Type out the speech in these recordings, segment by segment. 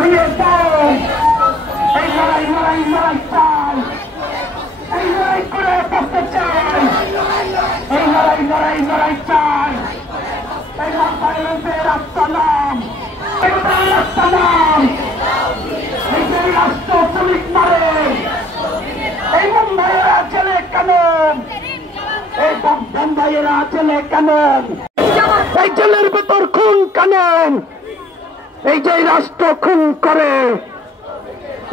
ভেঙে দাও। এই লড়াই লড়াই লড়াই চাই, এই লড়াই করে করতে চাই, এই লড়াই লড়াই লড়াই চাই। এই লড়াইয়ের রাস্তা নাম, এই রাস্তা নাম, এই যে রাষ্ট্র পুলিশ মারে, এই মুম্বাইয়েরা জেলে কেন, এই মুম্বাইয়েরা জেলে কেন, এই জেলের ভেতর খুন কেন, এই যে রাষ্ট্র খুন করে,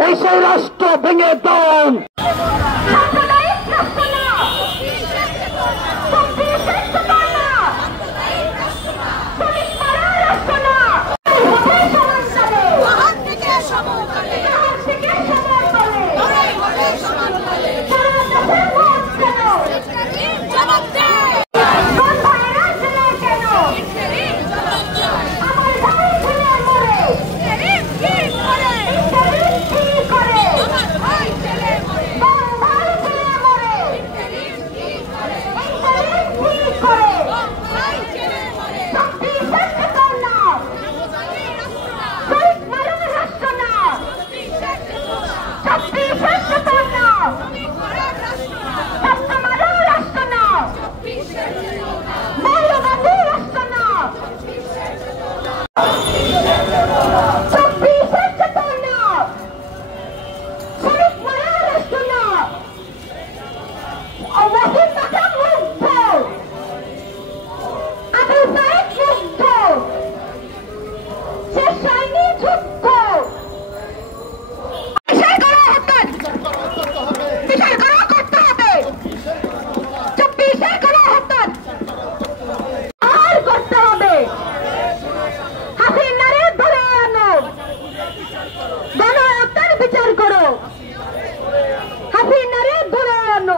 এই সেই রাষ্ট্র ভেঙে দাও। বিচার করো, হাসিনারে ধরে আনো।